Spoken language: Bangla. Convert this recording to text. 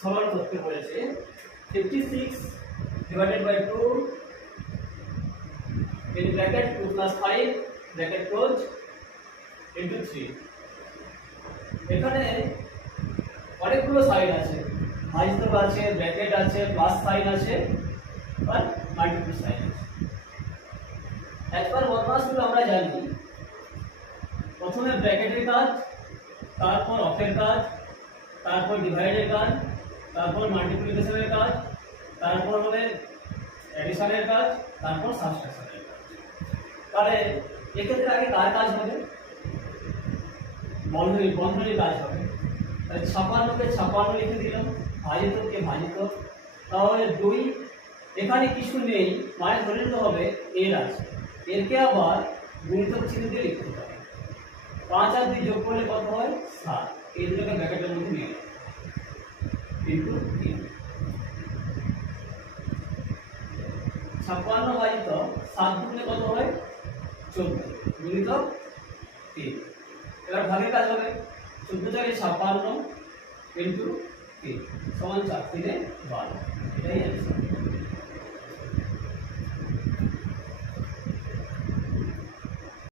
সমান করতে বলেছে 56 divided by 2 in bracket 2 plus 5 bracket close into 3। এখানে অনেকগুলো সাইন আছে, ভাজিতক আছে, ব্র্যাকেট আছে, প্লাস সাইন আছে আর মাল্টিপল সাইন আছে। একবার বদমাশগুলো আমরা জানি, প্রথমে ব্র্যাকেটের কাজ, তারপর অফের কাজ, তারপর ডিভাইডের কাজ, তারপর মাল্টিপ্লিকেশনের কাজ, তারপর হবে অ্যাডিশনের কাজ, তারপর সাবট্রাকশনের কাজ। তাহলে এক্ষেত্রে আগে কার কাজ হবে? বন্ধনীর কাজ হবে। তাহলে 56 কে 56 লিখে দিলাম, ভাজিতককে ভাজিতক। তাহলে 2 এখানে কিছু নেই, মানে ধরে নিতে হবে এর আছে, এরকে আবার গুণিতক চিহ্ন দিয়ে লিখতে হবে। 5 আর 2 যোগ করলে কত হয়? 7। এই দুটোকে ব্র্যাকেটের মধ্যে নিয়ে নেব ইনটু 3। 56 ভাজিতক 7 গুণে কত হয়? 14 গুণিতক 3। এবার ভাগের কাজ হবে, 14 থেকে 56 ইনটু 3 সমান 4 3 12। এটাই অ্যান্সার।